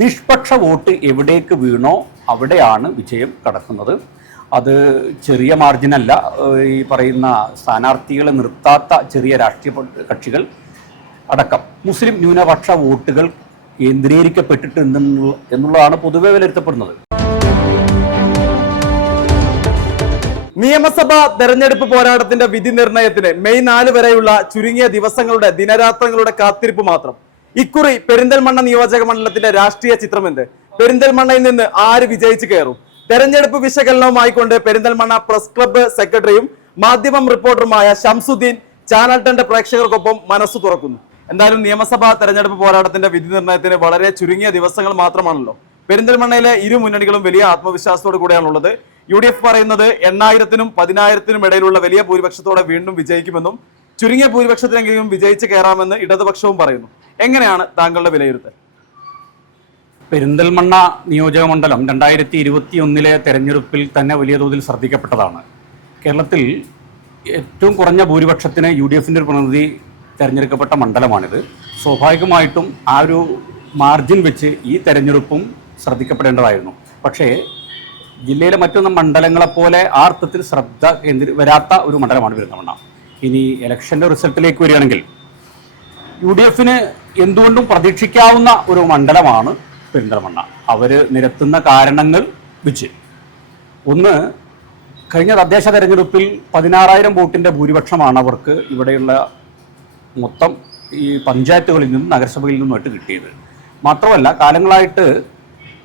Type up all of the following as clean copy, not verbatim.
നിഷ്പക്ഷ വോട്ട് എവിടേക്ക് വീണോ അവിടെയാണ് വിജയം കടക്കുന്നത്. അത് ചെറിയ മാർജിനല്ല. ഈ പറയുന്ന സ്ഥാനാർത്ഥികളെ നിർത്താത്ത ചെറിയ രാഷ്ട്രീയ കക്ഷികൾ അടക്കം മുസ്ലിം ന്യൂനപക്ഷ വോട്ടുകൾ കേന്ദ്രീകരിക്കപ്പെട്ടിട്ട് എന്നുള്ളതാണ് പൊതുവെ വിലയിരുത്തപ്പെടുന്നത്. നിയമസഭാ തെരഞ്ഞെടുപ്പ് പോരാട്ടത്തിന്റെ വിധി നിർണയത്തിന് മെയ് 4 വരെയുള്ള ചുരുങ്ങിയ ദിവസങ്ങളുടെ ദിനരാത്രങ്ങളുടെ കാത്തിരിപ്പ് മാത്രം. ഇക്കുറി പെരിന്തൽമണ്ണ നിയോജക മണ്ഡലത്തിന്റെ രാഷ്ട്രീയ ചിത്രം എന്ത്? പെരിന്തൽമണ്ണയിൽ നിന്ന് ആര് വിജയിച്ചു കയറും? തെരഞ്ഞെടുപ്പ് വിശകലനവുമായിക്കൊണ്ട് പെരിന്തൽമണ്ണ പ്രസ് ക്ലബ്ബ് സെക്രട്ടറിയും മാധ്യമം റിപ്പോർട്ടറുമായ ഷംസുദ്ദീൻ ചാനൽ 10 പ്രേക്ഷകർക്കൊപ്പം മനസ്സ് തുറക്കുന്നു. എന്തായാലും നിയമസഭാ തെരഞ്ഞെടുപ്പ് പോരാട്ടത്തിന്റെ വിധി നിർണയത്തിന് വളരെ ചുരുങ്ങിയ ദിവസങ്ങൾ മാത്രമാണല്ലോ. പെരിന്തൽമണ്ണയിലെ ഇരു മുന്നണികളും വലിയ ആത്മവിശ്വാസത്തോടു കൂടെയാണുള്ളത്. UDF പറയുന്നത് 8,000-നും 10,000-നും ഇടയിലുള്ള വലിയ ഭൂരിപക്ഷത്തോടെ വീണ്ടും വിജയിക്കുമെന്നും ചുരുങ്ങിയ ഭൂരിപക്ഷത്തിനെങ്കിലും വിജയിച്ച് കയറാമെന്ന് ഇടതുപക്ഷവും പറയുന്നു. എങ്ങനെയാണ് താങ്കളുടെ വിലയിരുത്തൽ? പെരിന്തൽമണ്ണ നിയോജക മണ്ഡലം 2021 തെരഞ്ഞെടുപ്പിൽ തന്നെ വലിയ തോതിൽ ശ്രദ്ധിക്കപ്പെട്ടതാണ്. കേരളത്തിൽ ഏറ്റവും കുറഞ്ഞ ഭൂരിപക്ഷത്തിന് UDFന്റെ ഒരു പ്രതിനിധി തിരഞ്ഞെടുക്കപ്പെട്ട മണ്ഡലമാണിത്. സ്വാഭാവികമായിട്ടും ആ ഒരു മാർജിൻ വെച്ച് ഈ തെരഞ്ഞെടുപ്പും ശ്രദ്ധിക്കപ്പെടേണ്ടതായിരുന്നു. പക്ഷേ ജില്ലയിലെ മറ്റൊന്നും മണ്ഡലങ്ങളെപ്പോലെ ആ അർത്ഥത്തിൽ ശ്രദ്ധ വരാത്ത ഒരു മണ്ഡലമാണ് പെരിന്തൽമണ്ണ. ഇനി ഇലക്ഷൻ്റെ റിസൾട്ടിലേക്ക് വരികയാണെങ്കിൽ UDFന് എന്തുകൊണ്ടും പ്രതീക്ഷിക്കാവുന്ന ഒരു മണ്ഡലമാണ് പെരിന്തൽമണ്ണ. അവർ നിരത്തുന്ന കാരണങ്ങൾ വെച്ച്, ഒന്ന്, കഴിഞ്ഞ തദ്ദേശ തെരഞ്ഞെടുപ്പിൽ 16,000 വോട്ടിൻ്റെ ഭൂരിപക്ഷമാണ് അവർക്ക് ഇവിടെയുള്ള മൊത്തം ഈ പഞ്ചായത്തുകളിൽ നിന്നും നഗരസഭയിൽ നിന്നുമായിട്ട് കിട്ടിയത്. മാത്രമല്ല, കാലങ്ങളായിട്ട്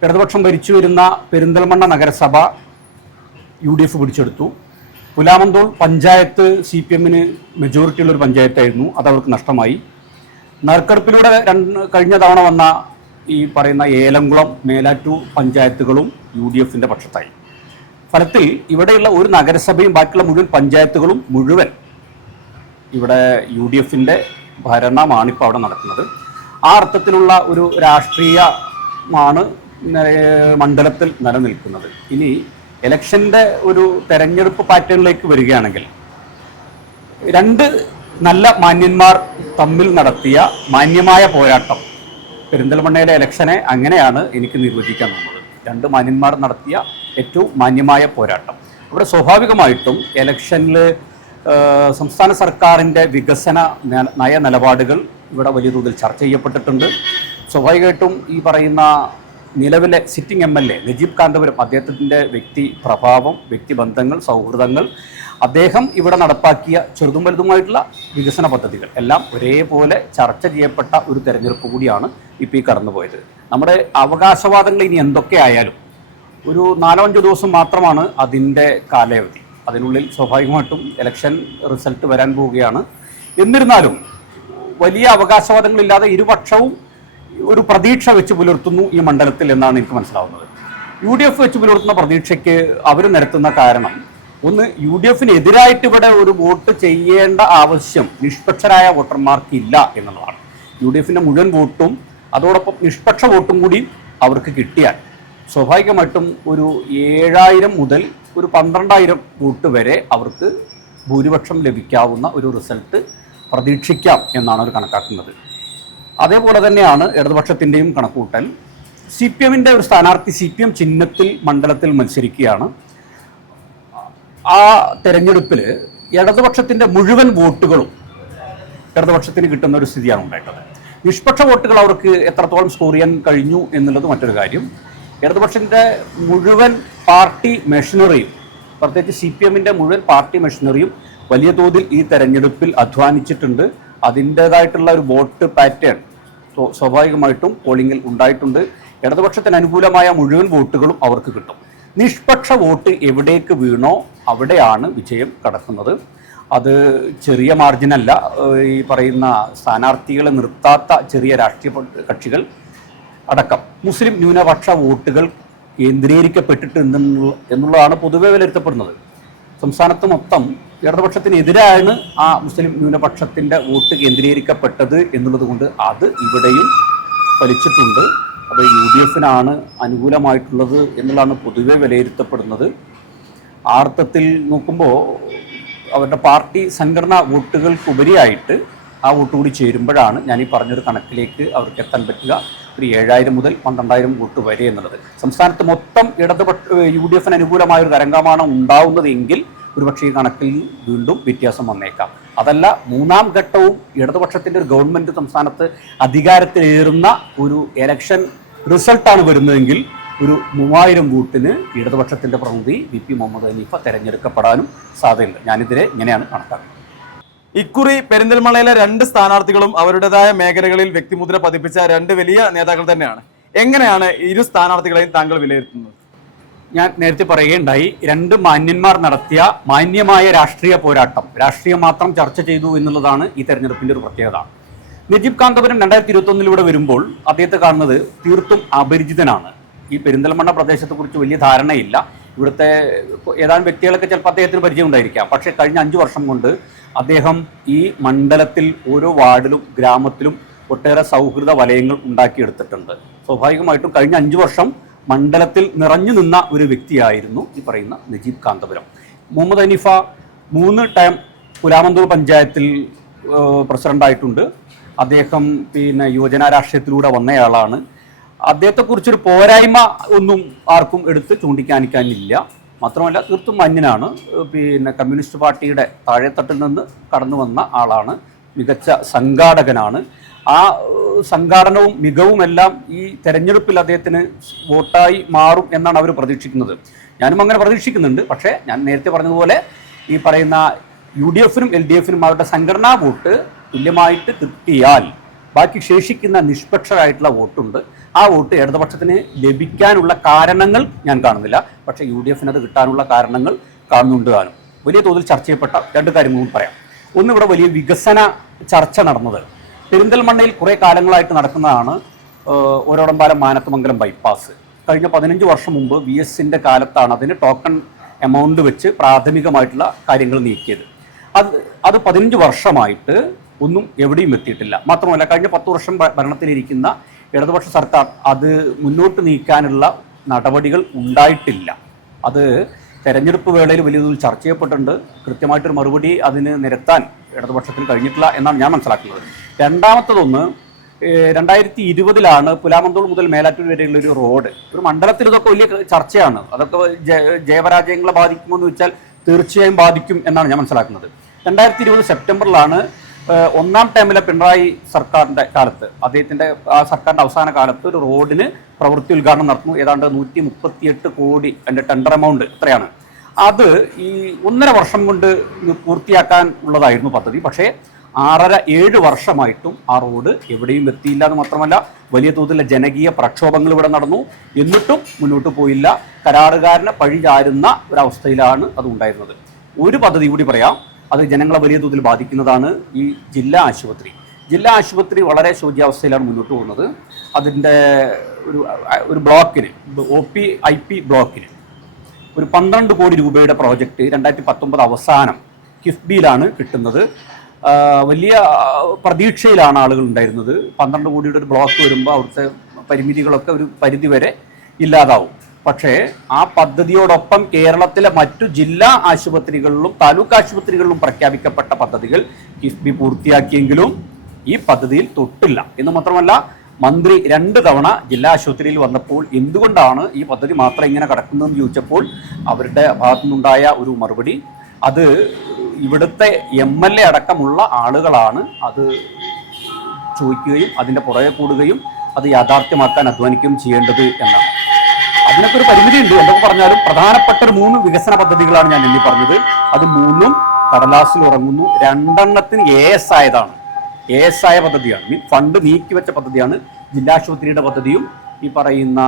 ഇടതുപക്ഷം ഭരിച്ചു വരുന്ന പെരിന്തൽമണ്ണ നഗരസഭ UDF പിടിച്ചെടുത്തു. പുലാമന്തോൾ പഞ്ചായത്ത് CPMന് മെജോറിറ്റിയുള്ളൊരു പഞ്ചായത്തായിരുന്നു, അതവർക്ക് നഷ്ടമായി. നറുക്കെടുപ്പിലൂടെ കഴിഞ്ഞ തവണ വന്ന ഈ പറയുന്ന ഏലംകുളം, മേലാറ്റൂർ പഞ്ചായത്തുകളും UDFന്റെ പക്ഷത്തായി. ഫലത്തിൽ ഇവിടെയുള്ള ഒരു നഗരസഭയും ബാക്കിയുള്ള മുഴുവൻ പഞ്ചായത്തുകളും മുഴുവൻ ഇവിടെ UDFന്റെ ഭരണമാണിപ്പോൾ അവിടെ നടക്കുന്നത്. ആ അർത്ഥത്തിലുള്ള ഒരു രാഷ്ട്രീയമാണ് മണ്ഡലത്തിൽ നിലനിൽക്കുന്നത്. ഇനി ഇലക്ഷൻ്റെ ഒരു തെരഞ്ഞെടുപ്പ് പാറ്റേണിലേക്ക് വരികയാണെങ്കിൽ, രണ്ട് നല്ല മാന്യന്മാർ തമ്മിൽ നടത്തിയ മാന്യമായ പോരാട്ടം, പെരിന്തൽമണ്ണയിലെ ഇലക്ഷനെ അങ്ങനെയാണ് എനിക്ക് നിർവചിക്കാൻ തോന്നുന്നത്. രണ്ട് മാന്യന്മാർ നടത്തിയ ഏറ്റവും മാന്യമായ പോരാട്ടം. ഇവിടെ സ്വാഭാവികമായിട്ടും ഇലക്ഷനിൽ സംസ്ഥാന സർക്കാരിൻ്റെ വികസന നയ നിലപാടുകൾ ഇവിടെ വലിയ തോതിൽ ചർച്ച ചെയ്യപ്പെട്ടിട്ടുണ്ട്. സ്വാഭാവികമായിട്ടും ഈ പറയുന്ന നിലവിലെ സിറ്റിംഗ് MLA നജീബ് കാന്തപുരം, അദ്ദേഹത്തിൻ്റെ വ്യക്തി പ്രഭാവം, വ്യക്തിബന്ധങ്ങൾ, സൗഹൃദങ്ങൾ, അദ്ദേഹം ഇവിടെ നടപ്പാക്കിയ ചെറുതും വലുതുമായിട്ടുള്ള വികസന പദ്ധതികൾ എല്ലാം ഒരേപോലെ ചർച്ച ചെയ്യപ്പെട്ട ഒരു തെരഞ്ഞെടുപ്പ് കൂടിയാണ് ഇപ്പോൾ ഈ കടന്നുപോയത്. നമ്മുടെ അവകാശവാദങ്ങൾ ഇനി എന്തൊക്കെ ആയാലും ഒരു 4-5 ദിവസം മാത്രമാണ് അതിൻ്റെ കാലാവധി. അതിനുള്ളിൽ സ്വാഭാവികമായിട്ടും ഇലക്ഷൻ റിസൾട്ട് വരാൻ പോവുകയാണ്. എന്നിരുന്നാലും വലിയ അവകാശവാദങ്ങളില്ലാതെ ഇരുപക്ഷവും ഒരു പ്രതീക്ഷ വെച്ച് പുലർത്തുന്നു ഈ മണ്ഡലത്തിൽ എന്നാണ് എനിക്ക് മനസ്സിലാവുന്നത്. UDF വെച്ച് പുലർത്തുന്ന പ്രതീക്ഷയ്ക്ക് അവർ നിരത്തുന്ന കാരണം, ഒന്ന്, UDFന് എതിരായിട്ട് ഇവിടെ ഒരു വോട്ട് ചെയ്യേണ്ട ആവശ്യം നിഷ്പക്ഷരായ വോട്ടർമാർക്കില്ല എന്നുള്ളതാണ്. UDFന്റെ മുഴുവൻ വോട്ടും അതോടൊപ്പം നിഷ്പക്ഷ വോട്ടും കൂടി അവർക്ക് കിട്ടിയാൽ സ്വാഭാവികമായിട്ടും ഒരു 7,000 മുതൽ ഒരു 12,000 വോട്ട് വരെ അവർക്ക് ഭൂരിപക്ഷം ലഭിക്കാവുന്ന ഒരു റിസൾട്ട് പ്രതീക്ഷിക്കാം എന്നാണ് അവർ കണക്കാക്കുന്നത്. അതേപോലെ തന്നെയാണ് ഇടതുപക്ഷത്തിൻ്റെയും കണക്കുകൂട്ടൽ. CPMന്റെ ഒരു സ്ഥാനാർത്ഥി CPM ചിഹ്നത്തിൽ മണ്ഡലത്തിൽ മത്സരിക്കുകയാണ്. ആ തെരഞ്ഞെടുപ്പിൽ ഇടതുപക്ഷത്തിൻ്റെ മുഴുവൻ വോട്ടുകളും ഇടതുപക്ഷത്തിന് കിട്ടുന്ന ഒരു സ്ഥിതിയാണ് ഉണ്ടായിട്ടുള്ളത്. നിഷ്പക്ഷ വോട്ടുകൾ അവർക്ക് എത്രത്തോളം സ്കോർ ചെയ്യാൻ കഴിഞ്ഞു എന്നുള്ളത് മറ്റൊരു കാര്യം. ഇടതുപക്ഷത്തിൻ്റെ മുഴുവൻ പാർട്ടി മെഷീനറിയും, പ്രത്യേകിച്ച് CPMന്റെ മുഴുവൻ പാർട്ടി മെഷീനറിയും വലിയ തോതിൽ ഈ തെരഞ്ഞെടുപ്പിൽ അധ്വാനിച്ചിട്ടുണ്ട്. അതിൻ്റേതായിട്ടുള്ള ഒരു വോട്ട് പാറ്റേൺ സ്വാഭാവികമായിട്ടും പോളിംഗിൽ ഉണ്ടായിട്ടുണ്ട്. ഇടതുപക്ഷത്തിന് അനുകൂലമായ മുഴുവൻ വോട്ടുകളും അവർക്ക് കിട്ടും. നിഷ്പക്ഷ വോട്ട് എവിടേക്ക് വീണോ അവിടെയാണ് വിജയം കടക്കുന്നത്. അത് ചെറിയ മാർജിനല്ല. ഈ പറയുന്ന സ്ഥാനാർത്ഥികളെ നിർത്താത്ത ചെറിയ രാഷ്ട്രീയ കക്ഷികൾ അടക്കം മുസ്ലിം ന്യൂനപക്ഷ വോട്ടുകൾ കേന്ദ്രീകരിക്കപ്പെട്ടിട്ട് എന്നുള്ളതാണ് പൊതുവെ വിലയിരുത്തപ്പെടുന്നത്. സംസ്ഥാനത്ത് മൊത്തം ഇടതുപക്ഷത്തിനെതിരാണ് ആ മുസ്ലിം ന്യൂനപക്ഷത്തിൻ്റെ വോട്ട് കേന്ദ്രീകരിക്കപ്പെട്ടത് എന്നുള്ളത് കൊണ്ട് അത് ഇവിടെയും ഫലിച്ചിട്ടുണ്ട്. അത് UDFനാണ് അനുകൂലമായിട്ടുള്ളത് എന്നുള്ളതാണ് പൊതുവെ വിലയിരുത്തപ്പെടുന്നത്. ആ അർത്ഥത്തിൽ നോക്കുമ്പോൾ അവരുടെ പാർട്ടി സംഘടനാ വോട്ടുകൾക്കുപരിയായിട്ട് ആ വോട്ട് കൂടി ചേരുമ്പോഴാണ് ഞാൻ ഈ പറഞ്ഞൊരു കണക്കിലേക്ക് അവർക്ക് എത്താൻ പറ്റുക. ഒരു 7,000 മുതൽ 12,000 വോട്ട് വരെ എന്നുള്ളത്. സംസ്ഥാനത്ത് മൊത്തം UDF അനുകൂലമായ ഒരു തരംഗമാണ് ഉണ്ടാവുന്നതെങ്കിൽ ഒരുപക്ഷേ ഈ കണക്കിൽ വീണ്ടും വ്യത്യാസം വന്നേക്കാം. അതല്ല, മൂന്നാം ഘട്ടവും ഇടതുപക്ഷത്തിൻ്റെ ഒരു ഗവൺമെൻറ് സംസ്ഥാനത്ത് അധികാരത്തിലേറുന്ന ഒരു എലക്ഷൻ റിസൾട്ടാണ് വരുന്നതെങ്കിൽ ഒരു 3,000 വോട്ടിന് ഇടതുപക്ഷത്തിൻ്റെ പ്രതിനിധി VP മുഹമ്മദ് ഹനീഫ തെരഞ്ഞെടുക്കപ്പെടാനും സാധ്യതയുണ്ട്. ഞാനിതിനെ ഇങ്ങനെയാണ് കണക്കാക്കുന്നത്. ഇക്കുറി പെരിന്തൽമണ്ണയിലെ 2 സ്ഥാനാർത്ഥികളും അവരുടേതായ മേഖലകളിൽ വ്യക്തിമുദ്ര പതിപ്പിച്ച 2 വലിയ നേതാക്കൾ തന്നെയാണ്. എങ്ങനെയാണ് ഇരു സ്ഥാനാർത്ഥികളെയും താങ്കൾ വിലയിരുത്തുന്നത്? ഞാൻ നേരത്തെ പറയുകയുണ്ടായി, 2 മാന്യന്മാർ നടത്തിയ മാന്യമായ രാഷ്ട്രീയ പോരാട്ടം, രാഷ്ട്രീയം മാത്രം ചർച്ച ചെയ്തു എന്നുള്ളതാണ് ഈ തെരഞ്ഞെടുപ്പിൻ്റെ ഒരു പ്രത്യേകത. നജീബ് കാന്തപുരം 2021 വരുമ്പോൾ അദ്ദേഹത്തെ കാണുന്നത് തീർത്തും അപരിചിതനാണ്. ഈ പെരിന്തൽമണ്ണ പ്രദേശത്തെക്കുറിച്ച് വലിയ ധാരണയില്ല. ഇവിടുത്തെ ഏതാനും വ്യക്തികളൊക്കെ ചിലപ്പോൾ അദ്ദേഹത്തിന് പരിചയം ഉണ്ടായിരിക്കാം. പക്ഷേ കഴിഞ്ഞ 5 വർഷം കൊണ്ട് അദ്ദേഹം ഈ മണ്ഡലത്തിൽ ഓരോ വാർഡിലും ഗ്രാമത്തിലും ഒട്ടേറെ സൗഹൃദ വലയങ്ങൾ ഉണ്ടാക്കിയെടുത്തിട്ടുണ്ട്. സ്വാഭാവികമായിട്ടും കഴിഞ്ഞ 5 വർഷം മണ്ഡലത്തിൽ നിറഞ്ഞു നിന്ന ഒരു വ്യക്തിയായിരുന്നു ഈ പറയുന്ന നജീബ് കാന്തപുരം. മുഹമ്മദ് ഹനീഫ 3 ടൈം പുലാമന്തൂർ പഞ്ചായത്തിൽ പ്രസിഡൻ്റായിട്ടുണ്ട്. അദ്ദേഹം യുവജന രാഷ്ട്രീയത്തിലൂടെ വന്നയാളാണ്. അദ്ദേഹത്തെക്കുറിച്ചൊരു പോരായ്മ ഒന്നും ആർക്കും എടുത്ത് ചൂണ്ടിക്കാണിക്കാനില്ല. മാത്രമല്ല തീർത്തും മാന്യനാണ്. കമ്മ്യൂണിസ്റ്റ് പാർട്ടിയുടെ താഴെത്തട്ടിൽ നിന്ന് കടന്നു വന്ന ആളാണ്. മികച്ച സംഘാടകനാണ്. ആ സംഘാടനവും മികവുമെല്ലാം ഈ തെരഞ്ഞെടുപ്പിൽ അദ്ദേഹത്തിന് വോട്ടായി മാറും എന്നാണ് അവർ പ്രതീക്ഷിക്കുന്നത്. ഞാനും അങ്ങനെ പ്രതീക്ഷിക്കുന്നുണ്ട്. പക്ഷേ ഞാൻ നേരത്തെ പറഞ്ഞതുപോലെ ഈ പറയുന്ന UDF-നും LDF-നും അവരുടെ സംഘടനാ വോട്ട് തുല്യമായിട്ട് കിട്ടിയാൽ ബാക്കി ശേഷിക്കുന്ന നിഷ്പക്ഷരായിട്ടുള്ള വോട്ടുണ്ട്. ആ വോട്ട് ഇടതുപക്ഷത്തിന് ലഭിക്കാനുള്ള കാരണങ്ങൾ ഞാൻ കാണുന്നില്ല. പക്ഷേ UDF-ന് അത് കിട്ടാനുള്ള കാരണങ്ങൾ കാണുന്നുണ്ട്. താനും വലിയ തോതിൽ ചർച്ച ചെയ്യപ്പെട്ട 2 കാര്യങ്ങളും പറയാം. ഒന്ന്, ഇവിടെ വലിയ വികസന ചർച്ച നടന്നത് പെരിന്തൽമണ്ണയിൽ കുറേ കാലങ്ങളായിട്ട് നടക്കുന്നതാണ് ഓരോടമ്പാലം മാനത്തുമംഗലം ബൈപ്പാസ്. കഴിഞ്ഞ 15 വർഷം മുമ്പ് VS-ൻ്റെ കാലത്താണ് അതിന് ടോക്കൺ എമൗണ്ട് വെച്ച് പ്രാഥമികമായിട്ടുള്ള കാര്യങ്ങൾ നീക്കിയത്. അത് 15 വർഷമായിട്ട് ഒന്നും എവിടെയും എത്തിയിട്ടില്ല. മാത്രമല്ല കഴിഞ്ഞ 10 വർഷം ഭരണത്തിലിരിക്കുന്ന ഇടതുപക്ഷ സർക്കാർ അത് മുന്നോട്ട് നീക്കാനുള്ള നടപടികൾ ഉണ്ടായിട്ടില്ല. അത് തെരഞ്ഞെടുപ്പ് വേളയിൽ വലിയ തോതിൽ ചർച്ച ചെയ്യപ്പെട്ടിട്ടുണ്ട്. കൃത്യമായിട്ടൊരു മറുപടി അതിന് നിരത്താൻ ഇടതുപക്ഷത്തിന് കഴിഞ്ഞിട്ടില്ല എന്നാണ് ഞാൻ മനസ്സിലാക്കുന്നത്. രണ്ടാമത്തതൊന്ന്, 2020 പുലാമന്തോൾ മുതൽ മേലാറ്റൂർ വരെയുള്ള ഒരു റോഡ്, ഒരു മണ്ഡലത്തിൽ ഇതൊക്കെ വലിയ ചർച്ചയാണ്. അതൊക്കെ ജയപരാജയങ്ങളെ ബാധിക്കുമോ എന്ന് ചോദിച്ചാൽ തീർച്ചയായും ബാധിക്കും എന്നാണ് ഞാൻ മനസ്സിലാക്കുന്നത്. 2020 സെപ്റ്റംബറിലാണ് 1ാം ടൈമിലെ പിണറായി സർക്കാരിൻ്റെ കാലത്ത്, അദ്ദേഹത്തിൻ്റെ ആ സർക്കാരിൻ്റെ അവസാന കാലത്ത് ഒരു റോഡിന് പ്രവൃത്തി ഉദ്ഘാടനം നടത്തുന്നു. ഏതാണ്ട് 138 കോടി അതിൻ്റെ ടെൻഡർ എമൗണ്ട് ഇത്രയാണ്. അത് ഈ 1.5 വർഷം കൊണ്ട് പൂർത്തിയാക്കാൻ ഉള്ളതായിരുന്നു പദ്ധതി. പക്ഷേ 6.5-7 വർഷമായിട്ടും ആ റോഡ് എവിടെയും എത്തിയില്ല എന്ന് മാത്രമല്ല വലിയ തോതിലുള്ള ജനകീയ പ്രക്ഷോഭങ്ങൾ ഇവിടെ നടന്നു. എന്നിട്ടും മുന്നോട്ട് പോയില്ല. കരാറുകാരനെ പഴി ചാരുന്ന ഒരവസ്ഥയിലാണ് അത് ഉണ്ടായിരുന്നത്. ഒരു പദ്ധതി കൂടി പറയാം, അത് ജനങ്ങളെ വലിയ തോതിൽ ബാധിക്കുന്നതാണ്. ഈ ജില്ലാ ആശുപത്രി വളരെ ശോച്യാവസ്ഥയിലാണ് മുന്നോട്ട് പോകുന്നത്. അതിൻ്റെ ഒരു ബ്ലോക്കിന് OP IP ബ്ലോക്കിന് ഒരു 12 കോടി രൂപയുടെ പ്രോജക്റ്റ് 2019 അവസാനം കിഫ്ബിയിലാണ് കിട്ടുന്നത്. വലിയ പ്രതീക്ഷയിലാണ് ആളുകൾ ഉണ്ടായിരുന്നത്. 12 കോടിയുടെ ഒരു ബ്ലോക്ക് വരുമ്പോൾ അവിടുത്തെ പരിമിതികളൊക്കെ ഒരു പരിധിവരെ ഇല്ലാതാവും. പക്ഷേ ആ പദ്ധതിയോടൊപ്പം കേരളത്തിലെ മറ്റു ജില്ലാ ആശുപത്രികളിലും താലൂക്ക് ആശുപത്രികളിലും പ്രഖ്യാപിക്കപ്പെട്ട പദ്ധതികൾ കിഫ്ബി പൂർത്തിയാക്കിയെങ്കിലും ഈ പദ്ധതിയിൽ തൊട്ടില്ല. എന്ന് മാത്രമല്ല, മന്ത്രി 2 തവണ ജില്ലാ ആശുപത്രിയിൽ വന്നപ്പോൾ എന്തുകൊണ്ടാണ് ഈ പദ്ധതി മാത്രം ഇങ്ങനെ കിടക്കുന്നതെന്ന് ചോദിച്ചപ്പോൾ അവരുടെ ഭാഗത്തുനിന്നുണ്ടായ ഒരു മറുപടി, അത് ഇവിടുത്തെ MLA അടക്കമുള്ള ആളുകളാണ് അത് ചോദിക്കുകയും അതിൻ്റെ പുറകെ കൂടുകയും അത് യാഥാർത്ഥ്യമാക്കാൻ അധ്വാനിക്കുകയും ചെയ്യേണ്ടത് എന്നാണ്. അതിനൊക്കെ ഒരു പരിമിതിയുണ്ട്. എന്തൊക്കെ പറഞ്ഞാലും പ്രധാനപ്പെട്ട ഒരു 3 വികസന പദ്ധതികളാണ് ഞാൻ എണ്ണി പറഞ്ഞത്. അത് 3ഉം കടലാസിൽ ഉറങ്ങുന്നു. 2എണ്ണത്തിന് AS ആയതാണ്. AS ആയ പദ്ധതിയാണ്, ഫണ്ട് നീക്കി വെച്ച പദ്ധതിയാണ്. ജില്ലാ ആശുപത്രിയുടെ പദ്ധതിയും ഈ പറയുന്ന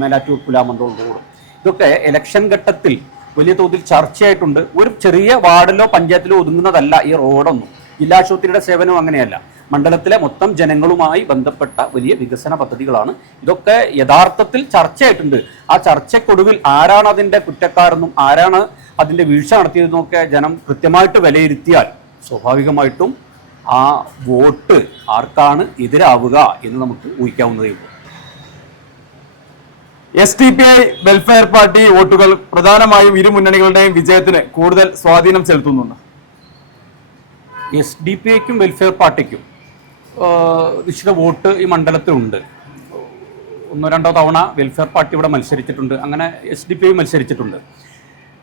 മേലാറ്റൂർ പുലാമന്തോൾ റോഡും. ഇതൊക്കെ ഇലക്ഷൻ ഘട്ടത്തിൽ വലിയ തോതിൽ ചർച്ചയായിട്ടുണ്ട്. ഒരു ചെറിയ വാർഡിലോ പഞ്ചായത്തിലോ ഒതുങ്ങുന്നതല്ല ഈ റോഡൊന്നും. ജില്ലാ ആശുപത്രിയുടെ സേവനം അങ്ങനെയല്ല. മണ്ഡലത്തിലെ മൊത്തം ജനങ്ങളുമായി ബന്ധപ്പെട്ട വലിയ വികസന പദ്ധതികളാണ്. ഇതൊക്കെ യഥാർത്ഥത്തിൽ ചർച്ചയായിട്ടുണ്ട്. ആ ചർച്ചയ്ക്കൊടുവിൽ ആരാണ് അതിൻ്റെ കുറ്റക്കാരെന്നും ആരാണ് അതിൻ്റെ വീഴ്ച നടത്തിയതെന്നൊക്കെ ജനം കൃത്യമായിട്ട് വിലയിരുത്തിയാൽ സ്വാഭാവികമായിട്ടും ആ വോട്ട് ആർക്കാണ് എതിരാവുക എന്ന് നമുക്ക് ഊഹിക്കാവുന്നതേ ഉള്ളൂ. SDPI വെൽഫെയർ പാർട്ടി വോട്ടുകൾ പ്രധാനമായും ഇരു മുന്നണികളുടെയും വിജയത്തിന് കൂടുതൽ സ്വാധീനം ചെലുത്തുന്നുണ്ട്. SDPIക്കും വെൽഫെയർ പാർട്ടിക്കും നിശ്ചിത വോട്ട് ഈ മണ്ഡലത്തിലുണ്ട്. ഒന്നോ രണ്ടോ തവണ വെൽഫെയർ പാർട്ടി ഇവിടെ മത്സരിച്ചിട്ടുണ്ട്, അങ്ങനെ SDP മത്സരിച്ചിട്ടുണ്ട്.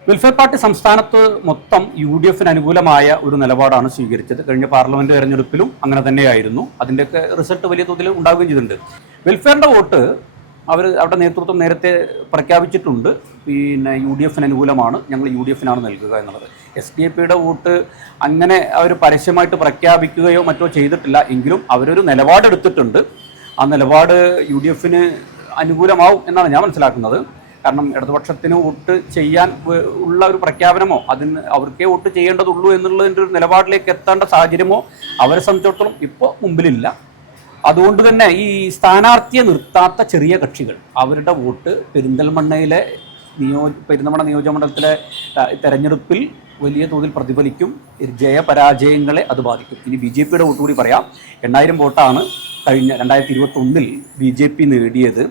വെൽഫെയർ പാർട്ടി സംസ്ഥാനത്ത് മൊത്തം UDF അനുകൂലമായ ഒരു നിലപാടാണ് സ്വീകരിച്ചത്. കഴിഞ്ഞ പാർലമെന്റ് തെരഞ്ഞെടുപ്പിലും അങ്ങനെ തന്നെയായിരുന്നു. അതിൻ്റെയൊക്കെ റിസൾട്ട് വലിയ തോതിൽ ഉണ്ടാവുകയും ചെയ്തിട്ടുണ്ട്. വെൽഫെയറിൻ്റെ വോട്ട് അവരുടെ നേതൃത്വം നേരത്തെ പ്രഖ്യാപിച്ചിട്ടുണ്ട്. പിന്നെ UDF അനുകൂലമാണ്, ഞങ്ങൾ UDF നൽകുക എന്നുള്ളത്. SDP വോട്ട് അങ്ങനെ അവർ പരസ്യമായിട്ട് പ്രഖ്യാപിക്കുകയോ മറ്റോ ചെയ്തിട്ടില്ല. എങ്കിലും അവരൊരു നിലപാടെടുത്തിട്ടുണ്ട്. ആ നിലപാട് UDF അനുകൂലമാവും എന്നാണ് ഞാൻ മനസ്സിലാക്കുന്നത്. കാരണം ഇടതുപക്ഷത്തിന് വോട്ട് ചെയ്യാൻ ഉള്ള ഒരു പ്രഖ്യാപനമോ അവർക്കേ വോട്ട് ചെയ്യേണ്ടതുള്ളൂ എന്നുള്ളതിൻ്റെ ഒരു നിലപാടിലേക്ക് എത്തേണ്ട സാഹചര്യമോ അവരെ സംബന്ധിച്ചിടത്തോളം ഇപ്പോൾ മുമ്പിലില്ല. അതുകൊണ്ട് തന്നെ ഈ സ്ഥാനാർത്ഥിയെ നിർത്താത്ത ചെറിയ കക്ഷികൾ അവരുടെ വോട്ട് പെരിന്തൽമണ്ണ നിയോജകമണ്ഡലത്തിലെ തെരഞ്ഞെടുപ്പിൽ വലിയ തോതിൽ പ്രതിഫലിക്കും. ജയപരാജയങ്ങളെ അത് ബാധിക്കും. ഇനി BJP വോട്ട് കൂടി പറയാം. 8000 വോട്ടാണ് കഴിഞ്ഞ 2021 BJP നേടിയത്.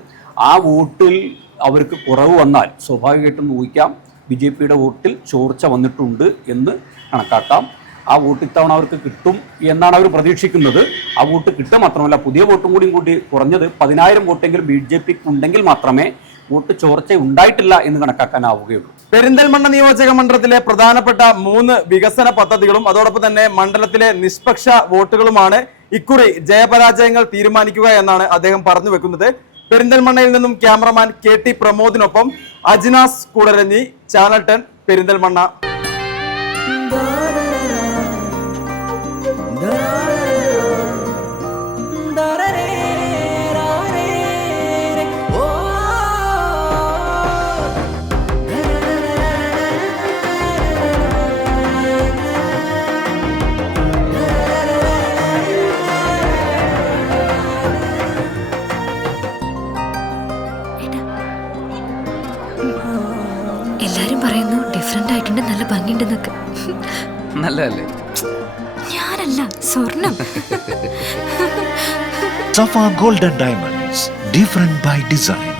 ആ വോട്ടിൽ അവർക്ക് കുറവ് വന്നാൽ സ്വാഭാവികമായിട്ടും ഊഹിക്കാം BJP വോട്ടിൽ ചോർച്ച വന്നിട്ടുണ്ട് എന്ന് കണക്കാക്കാം. ആ വോട്ട് ഇത്തവണ അവർക്ക് കിട്ടും എന്നാണ് അവർ പ്രതീക്ഷിക്കുന്നത്. ആ വോട്ട് കിട്ടുക മാത്രമല്ല, പുതിയ വോട്ടും കൂടി കുറഞ്ഞത് 10000 വോട്ടെങ്കിലും BJPക്ക് ഉണ്ടെങ്കിൽ മാത്രമേ വോട്ട് ചോർച്ച ഉണ്ടായിട്ടില്ല എന്ന് കണക്കാക്കാനാവുകയുള്ളൂ. പെരിന്തൽമണ്ണ നിയോജക മണ്ഡലത്തിലെ പ്രധാനപ്പെട്ട 3 വികസന പദ്ധതികളും അതോടൊപ്പം തന്നെ മണ്ഡലത്തിലെ നിഷ്പക്ഷ വോട്ടുകളുമാണ് ഇക്കുറി ജയപരാജയങ്ങൾ തീരുമാനിക്കുക എന്നാണ് അദ്ദേഹം പറഞ്ഞു വെക്കുന്നത്. പെരിന്തൽമണ്ണയിൽ നിന്നും ക്യാമറമാൻ KT പ്രമോദിനൊപ്പം അജ്നാസ് കൂടരഞ്ഞി, ചാനൽ 10 പെരിന്തൽമണ്ണ. എല്ലാരും പറയുന്നു ഡിഫറെന്റ് ആയിട്ടുണ്ട്, നല്ല ഭംഗിയുണ്ടെന്നൊക്കെ. നല്ലതല്ലേ? ഞാനല്ല, സ്വർണം. Safa Gold and Diamonds, different by design.